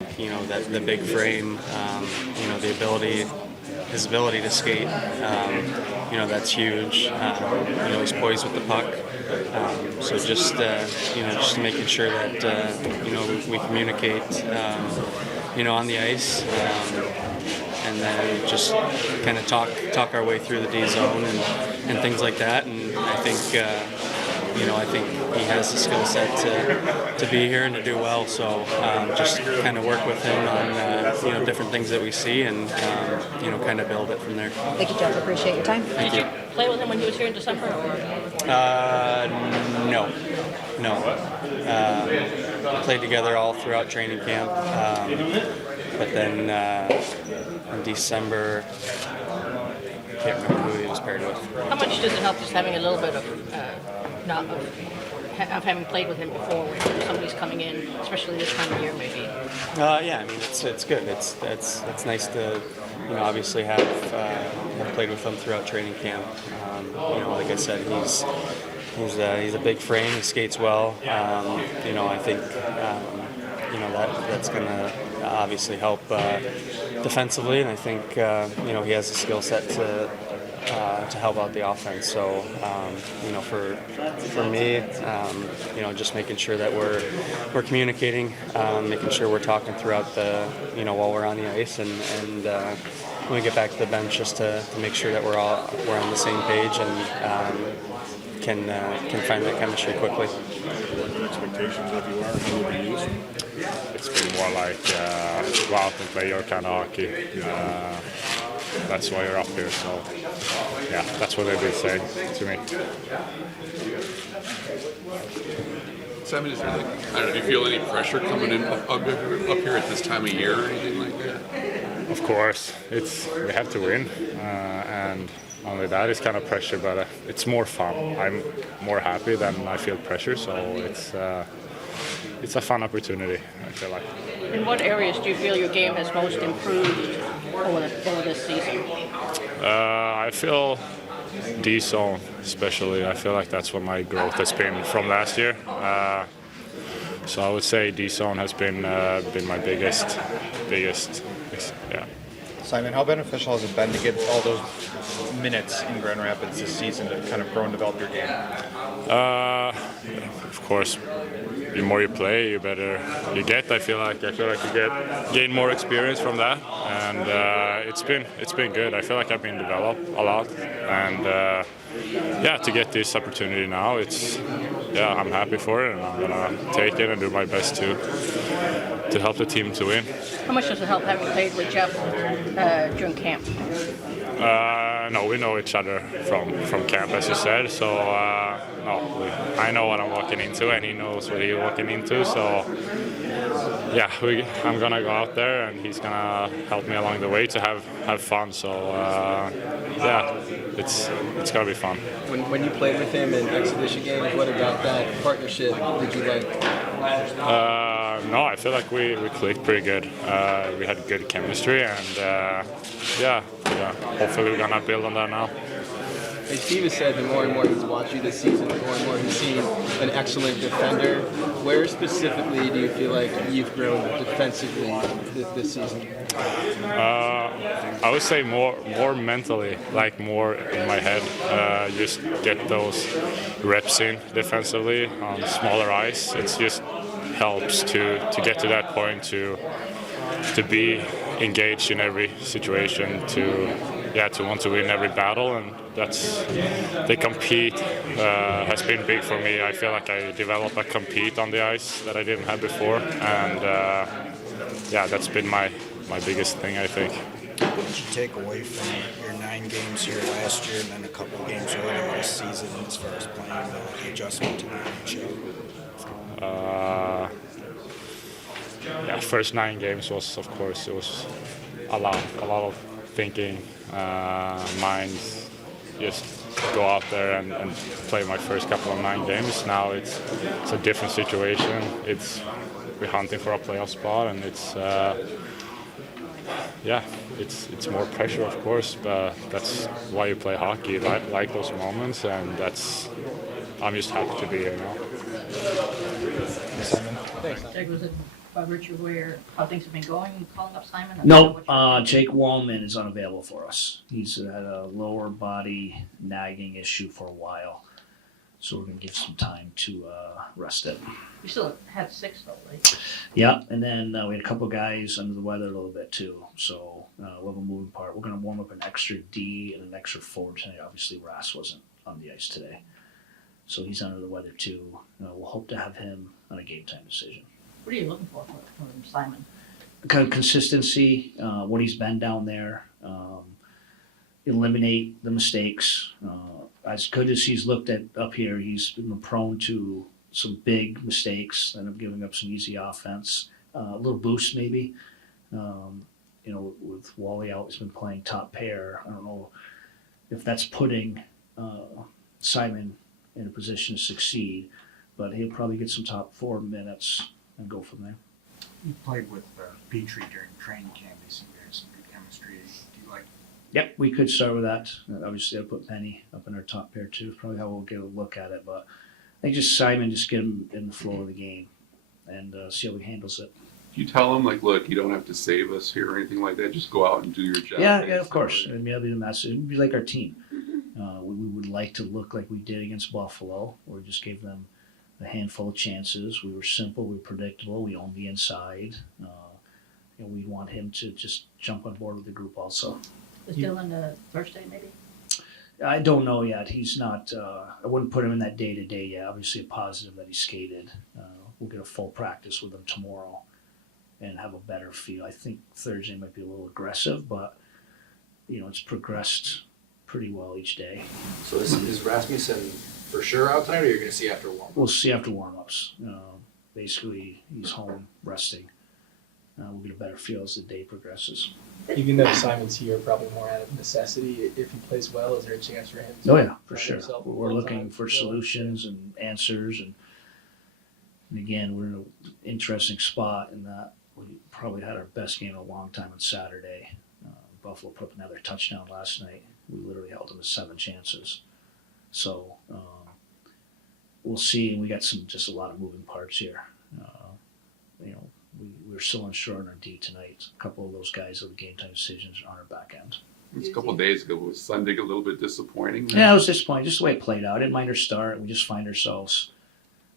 You know, that the big frame, you know, his ability to skate, you know, that's huge. You know, he's poised with the puck. So just, you know, just making sure that, you know, we communicate, you know, on the ice. And then just kind of talk our way through the D zone and things like that. And I think, you know, I think he has the skill set to be here and to do well. So just kind of work with him on you know, different things that we see and you know, kind of build it from there. Thank you, Jeff. Appreciate your time. Thank you. Play with him when he was here in December? No. Played together all throughout training camp. But then in December, I can't remember who he was paired with. How much does it help just having a little bit of having played with him before when somebody's coming in, especially this time of year maybe? Yeah, I mean it's good. It's nice to, you know, obviously have played with him throughout training camp. You know, like I said, he's a big frame. He skates well. You know, I think you know that's gonna obviously help defensively, and I think you know, he has the skill set to help out the offense. So you know, for me, you know, just making sure that we're communicating, making sure we're talking throughout the, you know, while we're on the ice, and when we get back to the bench, just to make sure that we're on the same page and can find that chemistry quickly. What are your expectations of you are and who will be used? It's been more like go out and play your kind of hockey. That's why you're up here. So yeah, that's what they've been saying to me. Simon, is there like, I don't know, do you feel any pressure coming in up here at this time of year or anything like that? Of course, we have to win, and only that is kind of pressure, but it's more fun. I'm more happy than I feel pressure, so it's a fun opportunity, I feel like. In what areas do you feel your game has most improved over this season? I feel D zone, especially. I feel like that's what my growth has been from last year. So I would say D zone has been my biggest, yeah. Simon, how beneficial has it been to get all those minutes in Grand Rapids this season to kind of grow and develop your game? Of course, the more you play, the better you get. I feel like you gain more experience from that, and it's been good. I feel like I've been developed a lot, and yeah, to get this opportunity now, I'm happy for it, and I'm gonna take it and do my best to help the team to win. How much does it help having played with Jeff during camp? No, we know each other from camp, as you said. So I know what I'm walking into, and he knows what he's walking into. So yeah, I'm gonna go out there, and he's gonna help me along the way to have fun. So yeah, it's gonna be fun. When you played with him in exhibition games, what about that partnership did you like? No, I feel like we clicked pretty good. We had good chemistry, and yeah, hopefully we're gonna build on that now. As Steve has said, the more and more he's watched you this season, the more and more he's seen an excellent defender. Where specifically do you feel like you've grown defensively this season? I would say more mentally, like more in my head. Just get those reps in defensively on smaller ice. It just helps to get to that point, to be engaged in every situation, to want to win every battle, and that's the compete has been big for me. I feel like I developed a compete on the ice that I didn't have before, and yeah, that's been my biggest thing, I think. What did you take away from your 9 games here last year and then a couple of games earlier this season as far as playing the adjustment to the NHL? Yeah, first 9 games was, of course, it was a lot of thinking, minds, just go out there and play my first couple of 9 games. Now it's a different situation. We're hunting for a playoff spot, and it's more pressure, of course, but that's why you play hockey, like those moments, and I'm just happy to be here now. Simon? Thanks. Richard, how things have been going, calling up Simon? No, Jake Wallman is unavailable for us. He's had a lower body nagging issue for a while, so we're going to give some time to rest it. You still had 6 though, right? Yeah, and then we had a couple guys under the weather a little bit too, so we'll have a moving part. We're going to warm up an extra D and an extra forward tonight. Obviously, Ras wasn't on the ice today, so he's under the weather too. We'll hope to have him on a game time decision. What are you looking for from Simon? Kind of consistency, what he's been down there, eliminate the mistakes. As good as he's looked at up here, he's been prone to some big mistakes and of giving up some easy offense. A little boost maybe. With Wally out, he's been playing top pair. I don't know if that's putting Simon in a position to succeed, but he'll probably get some top 4 minutes and go from there. You played with Petry during training camp. They seem to have some good chemistry. Do you like? Yep, we could start with that. Obviously, I'll put Penny up in our top pair too. Probably how we'll get a look at it, but I think just Simon, just get him in the flow of the game and see how he handles it. You tell him, like, look, you don't have to save us here or anything like that. Just go out and do your job. Yeah, of course. I mean, that'll be the message. It'd be like our team. We would like to look like we did against Buffalo, where we just gave them a handful of chances. We were simple, we were predictable, we owned the inside. We want him to just jump on board with the group also. Is Dylan Thursday maybe? I don't know yet. He's not, I wouldn't put him in that day-to-day yet. Obviously a positive that he skated. We'll get a full practice with him tomorrow and have a better feel. I think Thursday might be a little aggressive, but, it's progressed pretty well each day. So is Rasmussen for sure out tonight, or you're going to see after warm? We'll see after warm-ups. Basically, he's home resting. We'll get a better feel as the day progresses. Even though Simon's here, probably more out of necessity. If he plays well, is there a chance for him to? Oh yeah, for find sure. himself We're full-time? looking for solutions and answers, and again, we're in an interesting spot in that we probably had our best game in a long time on Saturday. Buffalo put up another touchdown last night. We literally held them to 7 chances. So we'll see, and we got just a lot of moving parts here. We're still unsure on our D tonight. A couple of those guys of the game time decisions are on our back end. It was a couple of days ago. Was Sunday a little bit disappointing? Yeah, it was disappointing. Just the way it played out. I didn't mind our start. We just find ourselves,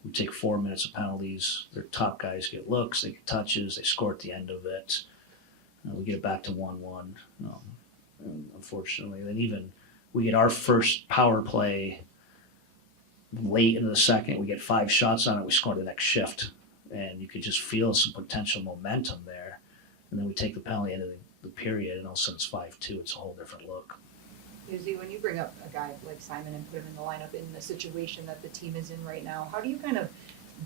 we take 4 minutes of penalties. Their top guys get looks, they get touches, they score at the end of it. We get it back to 1-1. And unfortunately, then even we get our first power play late into the second. We get 5 shots on it. We score the next shift. And you could just feel some potential momentum there. And then we take the penalty into the period, and all of a sudden it's 5-2. It's a whole different look. Usually when you bring up a guy like Simon and put him in the lineup in the situation that the team is in right now, how do you kind of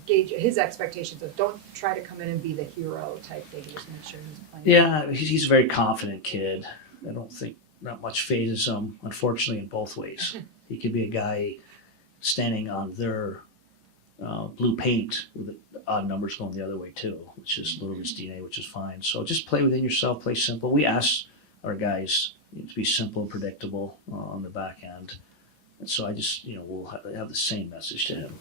gauge his expectations of don't try to come in and be the hero type thing, just make sure he's playing? Yeah, he's a very confident kid. I don't think not much phases him, unfortunately, in both ways. He could be a guy standing on their blue paint with the odd numbers going the other way too, which is a little bit DNA, which is fine. So just play within yourself, play simple. We ask our guys to be simple and predictable on the back end. And so I just, we'll have the same message to him.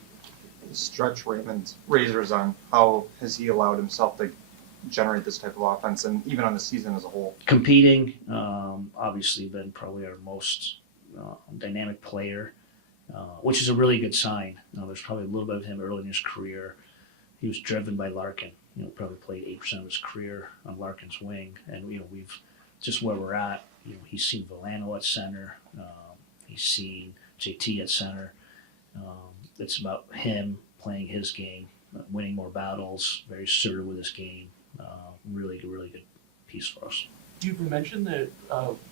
Stretch Raymond's razors on how has he allowed himself to generate this type of offense, and even on the season as a whole? Competing, obviously been probably our most dynamic player, which is a really good sign. There's probably a little bit of him early in his career. He was driven by Larkin. Probably played 8% of his career on Larkin's wing, and we've just where we're at. He's seen Villano at center. He's seen JT at center. It's about him playing his game, winning more battles, very assertive with his game. Really good piece for us. You've mentioned that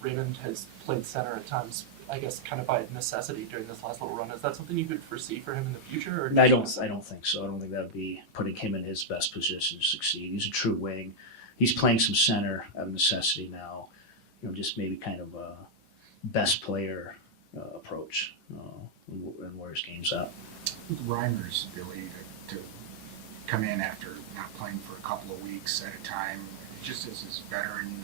Raymond has played center at times, I guess, kind of by necessity during this last little run. Is that something you could foresee for him in the future? Or I don't think so. I don't think that would be putting him in his best position to succeed. He's a true wing. He's playing some center out of necessity now. Just maybe kind of a best player approach and where his game's at. With Reimer's ability to come in after not playing for a couple of weeks at a time, just as his veteran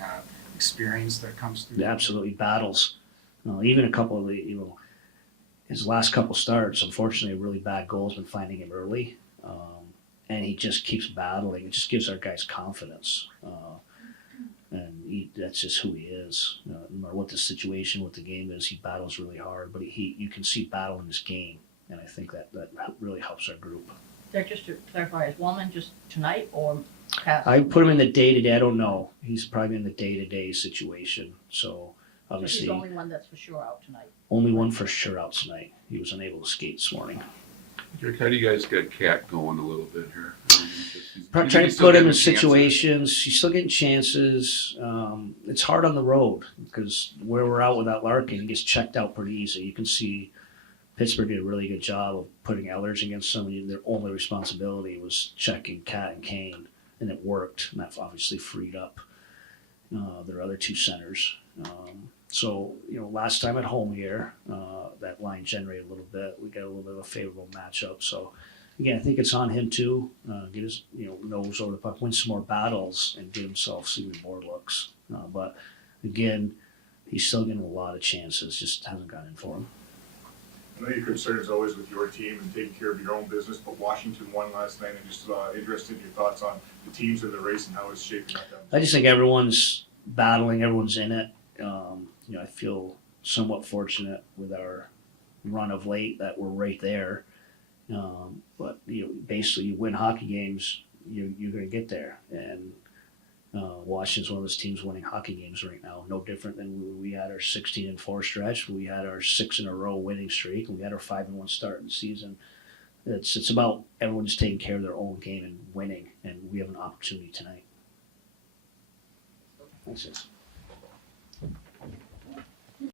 experience that comes through. Absolutely, battles. Even a couple of the, his last couple starts, unfortunately, really bad goals been finding him early. and he just keeps battling. It just gives our guys confidence. That's just who he is. No matter what the situation, what the game is, he battles really hard. But you can see battle in his game, and I think that really helps our group. Derek, just to clarify, is Wallman just tonight or past? I put him in the day-to-day. I don't know. He's probably in the day-to-day situation. So obviously, He's the only one that's for sure out tonight. only one for sure out tonight. He was unable to skate this morning. Derek, how do you guys get Cat going a little bit here? Trying to put him in situations. He's still getting chances. It's hard on the road because where we're out without Larkin, he gets checked out pretty easy. You can see Pittsburgh did a really good job of putting Ehlers against somebody. Their only responsibility was checking Cat and Kane, and it worked. And that obviously freed up their other two centers. So, last time at home here, that line generated a little bit. We got a little bit of a favorable matchup. So, again, I think it's on him too. Get his nose over the puck, win some more battles, and get himself some more looks. But again, he's still getting a lot of chances. Just hasn't gotten in for him. I know your concern is always with your team and taking care of your own business, but Washington won last night, and just interested in your thoughts on the teams in the race and how it's shaping up. I just think everyone's battling, everyone's in it. I feel somewhat fortunate with our run of late that we're right there. But basically, you win hockey games, you're going to get there. And Washington's one of those teams winning hockey games right now. No different than we had our 16-4 stretch. We had our 6 in a row winning streak, and we had our 5-1 start in the season. It's about everyone just taking care of their own game and winning, and we have an opportunity tonight. That's it.